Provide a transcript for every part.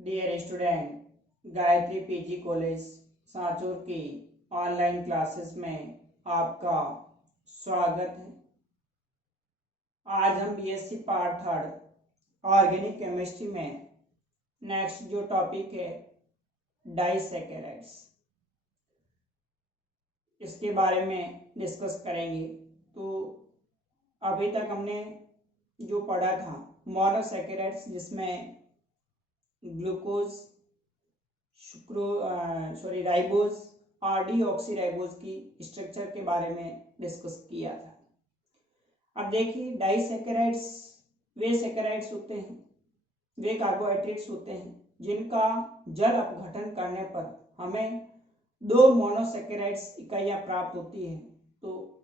Dear student, Gayatri PG college Sanchore की online classes में आपका स्वागत है। आज हम BSc part third organic chemistry में नेक्स्ट जो टॉपिक है डाइसैकेराइड्स, इसके बारे में डिस्कस करेंगे। तो अभी तक हमने जो पढ़ा था मोनोसैकेराइड्स, जिसमें ग्लूकोज, राइबोज और डीऑक्सीराइबोज की स्ट्रक्चर के बारे में डिस्कस किया था। अब देखिए, डाइसैकेराइड्स वे सैकेराइड्स होते हैं, वे कार्बोहाइड्रेट्स होते हैं जिनका जल अपघटन करने पर हमें दो मोनोसैकेराइड्स इकाइयाँ प्राप्त होती हैं। तो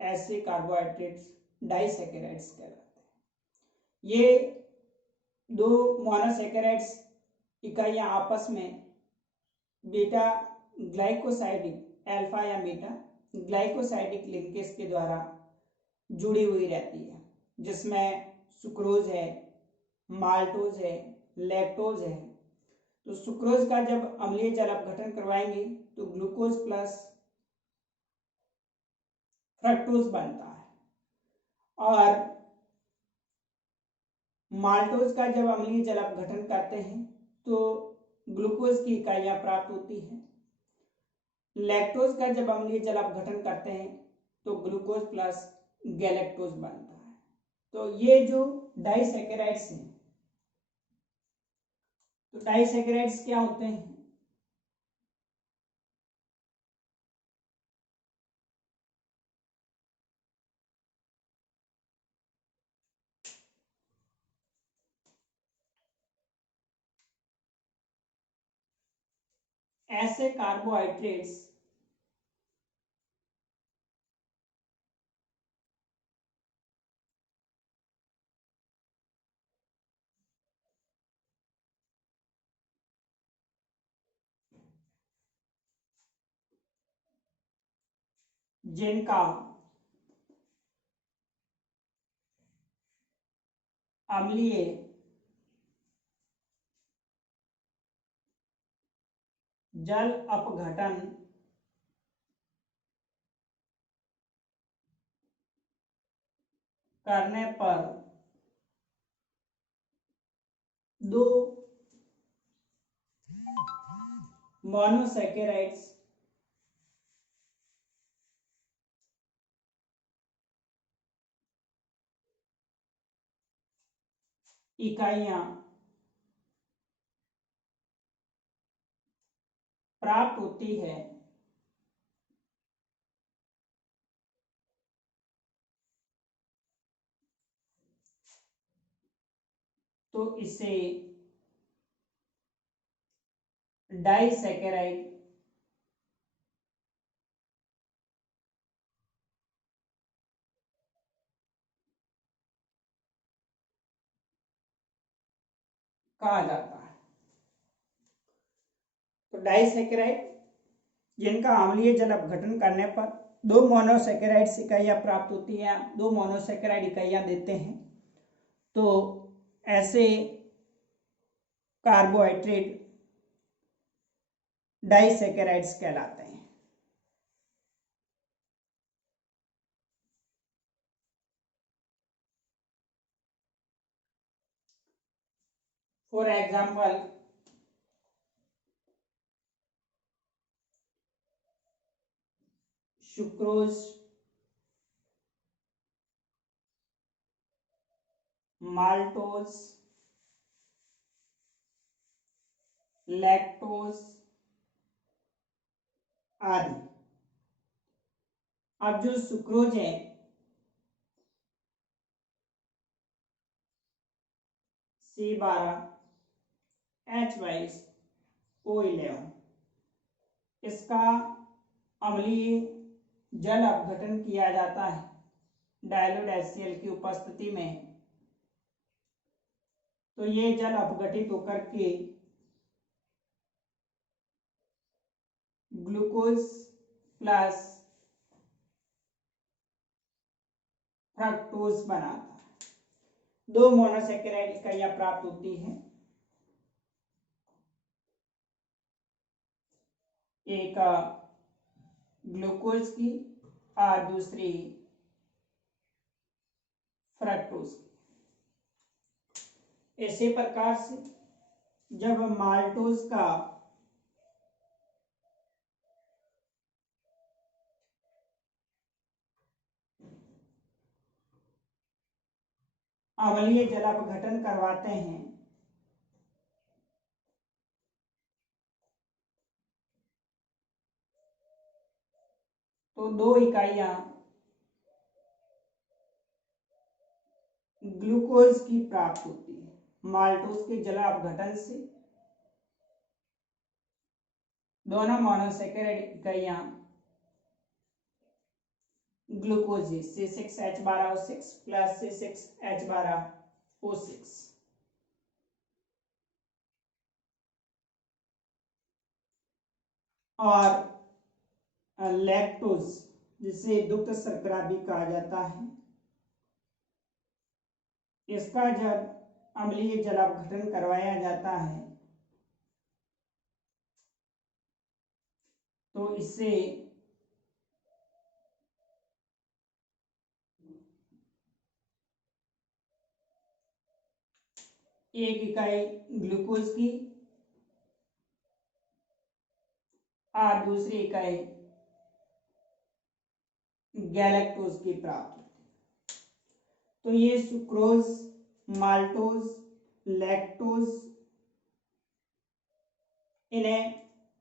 ऐसे कार्बोहाइड्रेट्स डाइसैकेराइड्स कहलाते हैं। ये दो मोनोसैकेराइड्स इकाइयाँ आपस में बीटा ग्लाइकोसाइडिक अल्फा या बीटा ग्लाइकोसाइडिक लिंकेज के द्वारा जुड़ी हुई रहती है, जिसमें सुक्रोज है, माल्टोज है, लैक्टोज है। तो सुक्रोज का जब अम्लीय जल अपघटन करवाएंगे तो ग्लूकोज प्लस फ्रक्टोज बनता है, और माल्टोज का जब अम्लीय जल अपघटन करते हैं तो ग्लूकोज की इकाइयां प्राप्त होती हैं। लैक्टोज का जब अम्लीय जल अपघटन करते हैं तो ग्लूकोज प्लस गैलेक्टोज बनता है। तो ये जो डाइसैकेराइड्स हैं, तो डाइसैकेराइड्स क्या होते हैं? ऐसे कार्बोहाइड्रेट्स जिनका अम्लीय जल अपघटन करने पर दो मोनोसैकेराइड्स इकाइयां प्राप्त होती है, तो इसे डाइसैकेराइड कहा जाता है। तो डाइसैकेराइड जिनका अम्लीय जल अपघटन करने पर दो मोनोसैकेराइड्स इकाइयां प्राप्त होती हैं, दो मोनोसैकेराइड इकाइयां देते हैं, तो ऐसे कार्बोहाइड्रेट डाइसैकेराइड्स कहलाते हैं। For example, sucrose, maltose, lactose आदि। अब जो सुक्रोज है, C12H22O11, इसका अम्लीय जल अपघटन किया जाता है डायल्यूट HCl की उपस्थिति में। तो ये जल अपघटित होकर के ग्लूकोज प्लस फ्रक्टोज बनाता है। दो मोनोसैकेराइड इकाइयां प्राप्त होती हैं, एक ग्लूकोज की और दूसरी फ्रक्टोज की। ऐसे प्रकार से जब माल्टोज का अम्लीय जलापघटन करवाते हैं तो 2 इकाइयां ग्लूकोज की प्राप्त होती है। माल्टोज के जलापघटन से दोनों मोनोसैकेराइड इकाइयां ग्लूकोज C6H12O6 प्लस C6H12O6 और लैक्टोज जिसे दुग्ध शर्करा भी कहा जाता है, इसका जब अम्लीय जलापघटन करवाया जाता है तो इससे एक इकाई ग्लूकोज की और दूसरी इकाई गैलेक्टोज की प्राप्त होती है। तो ये सुक्रोज, माल्टोज, लैक्टोज, इन्हें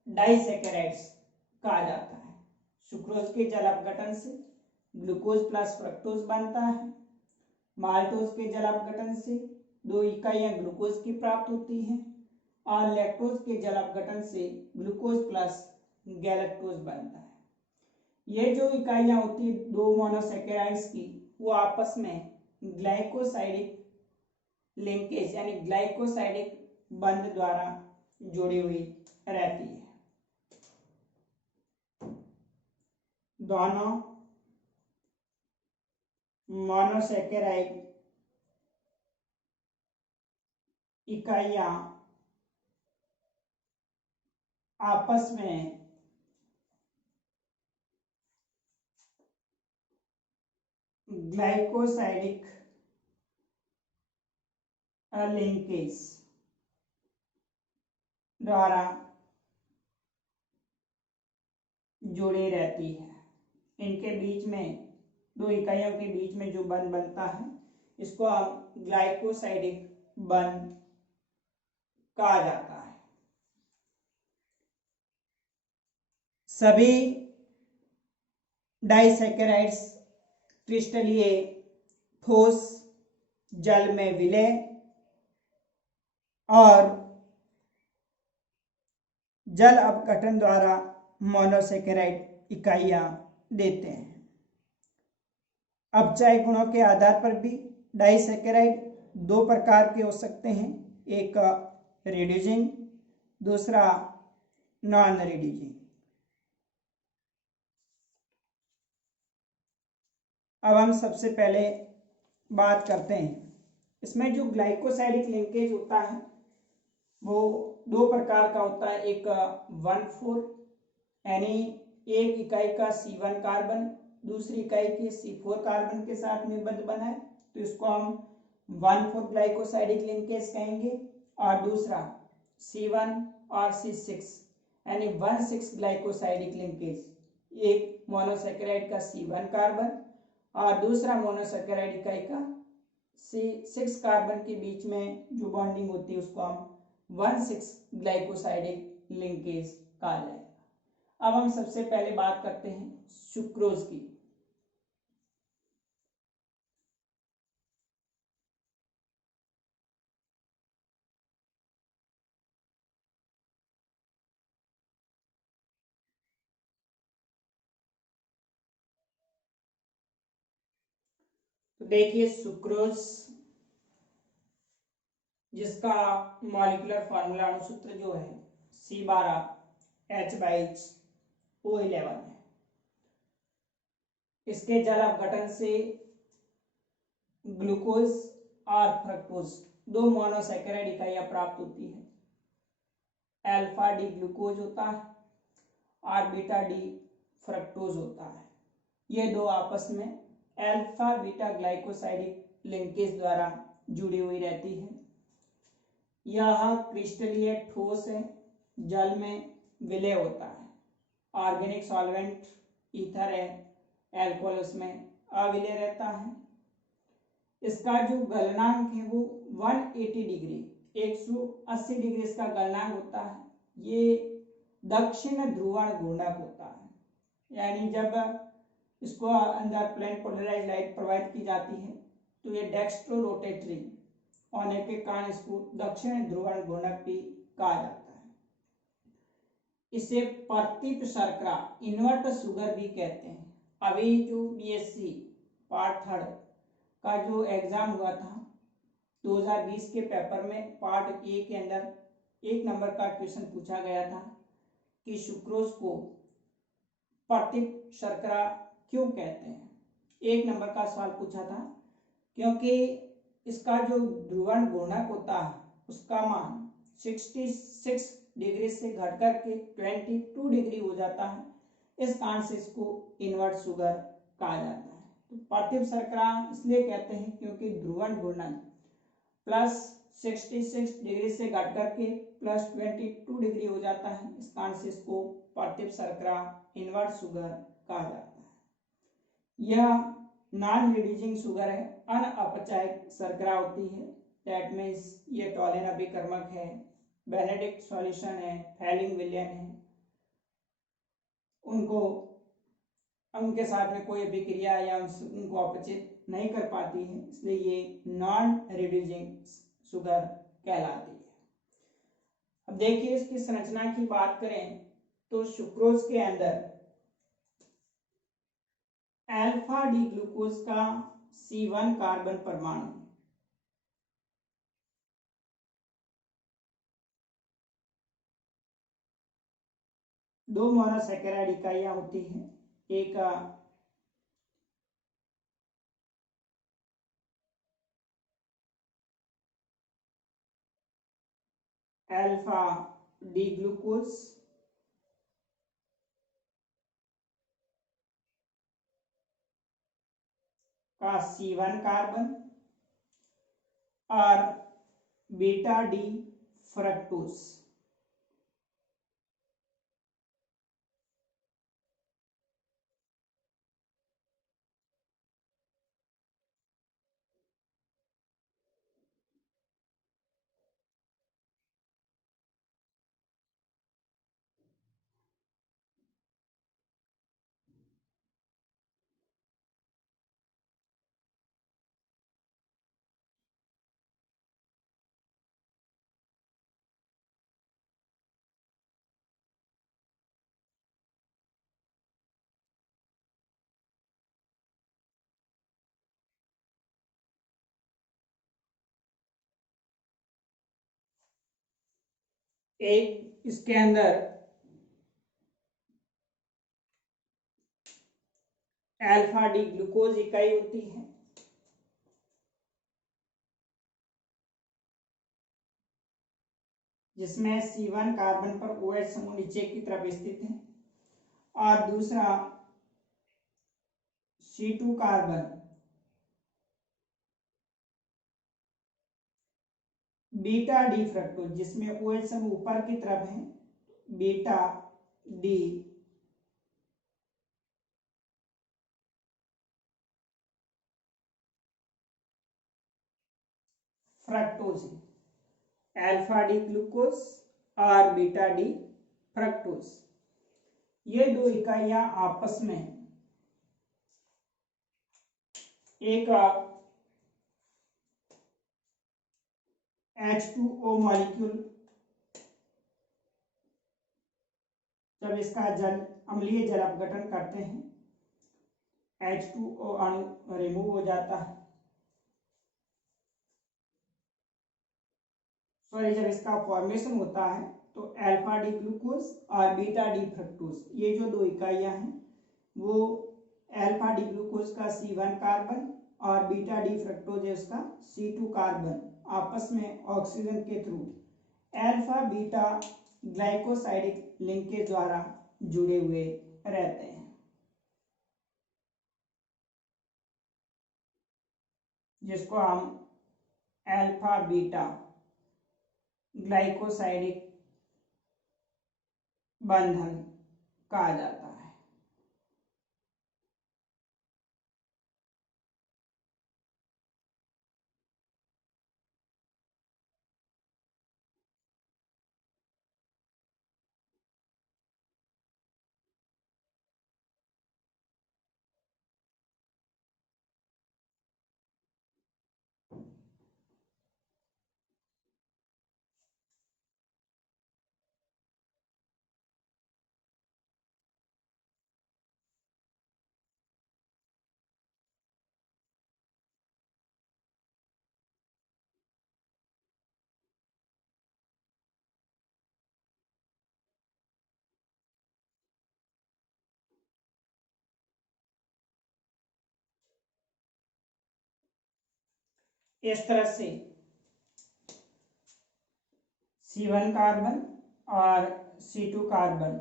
डाइसैकेराइड्स कहा जाता है। सुक्रोज के जलापघटन से ग्लूकोज प्लस फ्रक्टोज बनता है। माल्टोज के जलापघटन से 2 इकाइयां ग्लूकोज की प्राप्त होती हैं और लैक्टोज के जलापघटन से ग्लूकोज प्लस गैलेक्टोज बनता है। ये जो इकाइयां होती है 2 मोनोसैकेराइड्स की, वो आपस में ग्लाइकोसाइडिक लिंकेज यानी ग्लाइकोसाइडिक बंध द्वारा जुड़ी हुई रहती है। दोनों मोनोसैकेराइड इकाइयां आपस में ग्लाइकोसाइडिक लिंकेज द्वारा जुड़ी रहती है। इनके बीच में 2 इकाइयों के बीच में जो बंध बनता है इसको हम ग्लाइकोसाइडिक बंध कहा जाता है। सभी डाइसैकेराइड्स क्रिस्टलीय ठोस जल में विलय और जल अपघटन द्वारा मोनोसैकेराइड इकाइयां देते हैं। अपचय गुणों के आधार पर भी डाइसैकेराइड 2 प्रकार के हो सकते हैं, एक रिड्यूसिंग, दूसरा नॉन रिड्यूसिंग। अब हम सबसे पहले बात करते हैं, इसमें जो ग्लाइकोसाइडिक लिंकेज होता है वो 2 प्रकार का होता है। एक 1,4 यानी एक इकाई का C1 कार्बन दूसरी इकाई के C4 कार्बन के साथ में बंध बना है तो इसको हम 1,4 ग्लाइकोसाइडिक लिंकेज कहेंगे। और दूसरा C1 और C6 यानी 1,6 ग्लाइकोसाइडिक लिंकेज, एक मोनोसैकेराइड का C1 कार्बन और दूसरा मोनोसैकेराइड इकाई का C6 कार्बन के बीच में जो बॉन्डिंग होती है उसको हम 1,6 ग्लाइकोसाइडिक लिंकेज कहा जाएगा। अब हम सबसे पहले बात करते हैं सुक्रोज की। तो देखिए सुक्रोज जिसका मॉलिक्यूलर फार्मूला अणुसूत्र जो है C12H2O11 है। इसके जल अपघटन से ग्लूकोज और फ्रक्टोज 2 मोनोसैकेराइड इकाइयां प्राप्त होती है। अल्फा डी ग्लूकोज होता है और बीटा डी फ्रक्टोज होता है। ये दो आपस में अल्फा बीटा ग्लाइकोसाइडिक लिंकेज द्वारा जुड़ी हुई रहती है। यह क्रिस्टलीय ठोस है, जल में विलय होता है। ऑर्गेनिक सॉल्वेंट ईथर है, अल्कोहल उसमें अविलय रहता है। इसका जो गलनांक है वो 180 डिग्री 180 डिग्री इसका गलनांक होता है। ये दक्षिण ध्रुवण घूर्णक होता है, यानी जब इसको अंदर प्लेन पोलराइज लाइट प्रोवाइड की जाती है तो ये डेक्स्ट्रो रोटेटरी होने के कारण इसको दक्षिण ध्रुवण घूर्णक भी कहा जाता है। इसे प्रतिप शर्करा इन्वर्ट शुगर भी कहते हैं। अभी जो बीएससी पार्ट 3 का जो एग्जाम हुआ था 2020 के पेपर में पार्ट ए के अंदर 1 नंबर का क्वेश्चन पूछा गया था कि सुक्रोज को प्रतिप शर्करा क्यों कहते हैं। 1 नंबर का सवाल पूछा था क्योंकि इसका जो ध्रुवण घूर्णक होता है उसका मान 66 डिग्री से घट करके 22 डिग्री हो जाता है। इस कारण से इसको इन्वर्ट शुगर कहा जाता है। तो प्रतिप शर्करा इसलिए कहते हैं क्योंकि ध्रुवण घूर्णन प्लस 66 डिग्री से घट करके प्लस 22 डिग्री हो जाता है। इस कारण से इसको प्रतिप शर्करा इन्वर्ट शुगर कहा जाता है। यह नॉन रिड्यूसिंग शुगर है, अनअपचायक शर्करा होती है। दैट मीन्स ये टॉलिन अभिकर्मक है, बेनेडिक्ट सॉल्यूशन है, फैलिंग विलयन है, उनके साथ में कोई अभिक्रिया या उनको अपचित नहीं कर पाती है, इसलिए ये नॉन रिड्यूसिंग शुगर कहलाती है। अब देखिए इसकी संरचना की बात करें तो सुक्रोज के अंदर अल्फा डी ग्लूकोज का C1 कार्बन परमाणु, दो मोनोसैकेराइड इकाइयां होती हैं। एक अल्फा डी ग्लूकोज का C1 कार्बन और बीटा डी फ्रक्टोज। एक इसके अंदर अल्फा डी ग्लूकोज इकाई होती है, जिसमें C1 कार्बन पर OH समूह नीचे की तरफ स्थित है और दूसरा C2 carbon beta D fructose, जिसमें OH समूह ऊपर की तरफ है, बीटा डी फ्रक्टोज है। अल्फा डी ग्लूकोज और बीटा डी फ्रक्टोज, ये दो इकाइयां आपस में एक H2O मॉलिक्यूल, जब इसका जल अम्लीय जल अपघटन करते हैं H2O अणु रिमूव हो जाता है। सॉरी, जब इसका फॉर्मेशन होता है तो अल्फा डी ग्लूकोज और बीटा डी फ्रक्टोज, ये जो दो इकाइयां हैं वो अल्फा डी ग्लूकोज का C1 कार्बन और बीटा डी फ्रक्टोज है उसका C2 कार्बन आपस में ऑक्सीजन के through alpha beta glycosidic linkage द्वारा जुड़े हुए रहते हैं। जिसको हम अल्फा बीटा ग्लाइकोसाइडिक बंधन कहा जाता है। इस तरह से C1 कार्बन और C2 carbon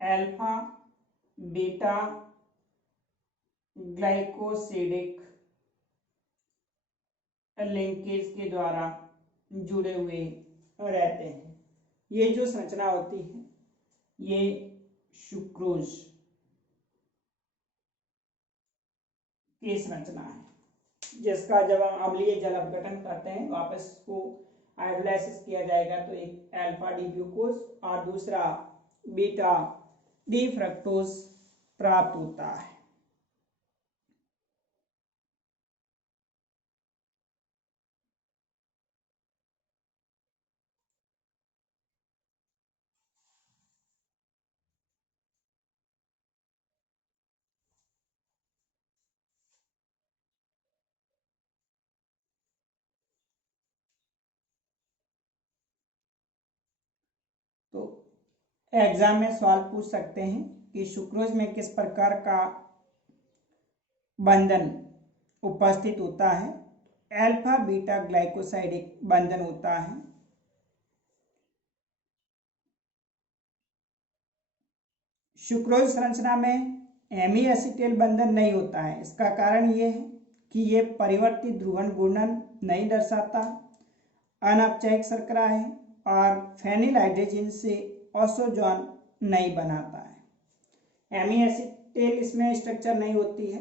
alpha beta glycosidic linkage के द्वारा जुड़े हुए रहते हैं। ये जो संरचना होती है ये सुक्रोज की संरचना है, जिसका जब हम अम्लीय जल अपघटन करते हैं वापस को हाइड्रोलाइसिस किया जाएगा तो एक अल्फा डी ग्लूकोज और दूसरा बीटा डी फ्रक्टोज प्राप्त होता है। तो एग्जाम में सवाल पूछ सकते हैं कि सुक्रोज में किस प्रकार का बंधन उपस्थित होता है। अल्फा बीटा ग्लाइकोसाइडिक बंधन होता है। सुक्रोज संरचना में एमी एसिटेल बंधन नहीं होता है। इसका कारण ये है कि ये परिवर्तित ध्रुवण घूर्णन नहीं दर्शाता, अनौपचारिक शर्करा है और फेनिल हाइड्रोजन से ऑसोजोन नहीं बनाता है। एमी एसिटेल इसमें स्ट्रक्चर नहीं होती है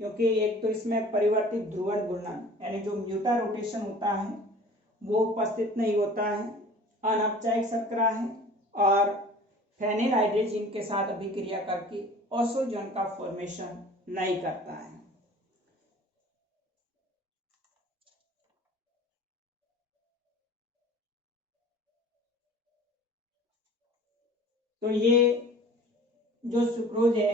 क्योंकि एक तो इसमें परिवर्तित ध्रुवण घूर्णन यानी जो म्यूटा रोटेशन होता है वो उपस्थित नहीं होता है, अनौपचारिक शर्करा है और फेनिल हाइड्रोजन के साथ अभिक्रिया करके ऑसोजोन का फॉर्मेशन नहीं करता है। तो ये जो सुक्रोज है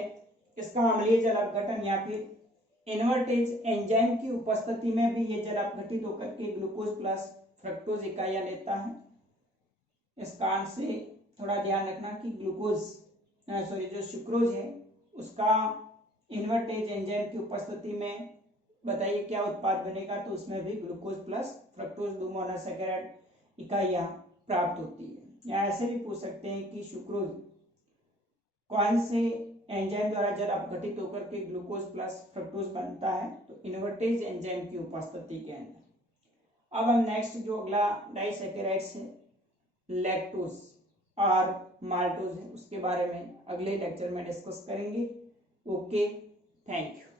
इसका अम्लीय जल अपघटन या फिर इन्वर्टेज एंजाइम की उपस्थिति में भी ये जल अपघटित होकर के ग्लूकोज प्लस फ्रक्टोज इकाइयां लेता है। इस कारण से थोड़ा ध्यान रखना कि जो सुक्रोज है उसका इन्वर्टेज एंजाइम की उपस्थिति में बताइए क्या उत्पाद बनेगा, तो उसमें भी ग्लूकोज प्लस फ्रक्टोज दो मोनोसैकेराइड इकाइयां प्राप्त होती है। या ऐसे भी पूछ सकते हैं कि सुक्रोज कौन से एंजाइम द्वारा जल अपघटित होकर के ग्लूकोज प्लस फ्रक्टोज बनता है, तो इन्वर्टेज एंजाइम की उपस्थिति के अंदर। अब हम नेक्स्ट जो अगला डाइसैकेराइड्स है लैक्टोज और माल्टोज है उसके बारे में अगले लेक्चर में डिस्कस करेंगे। Okay, thank you.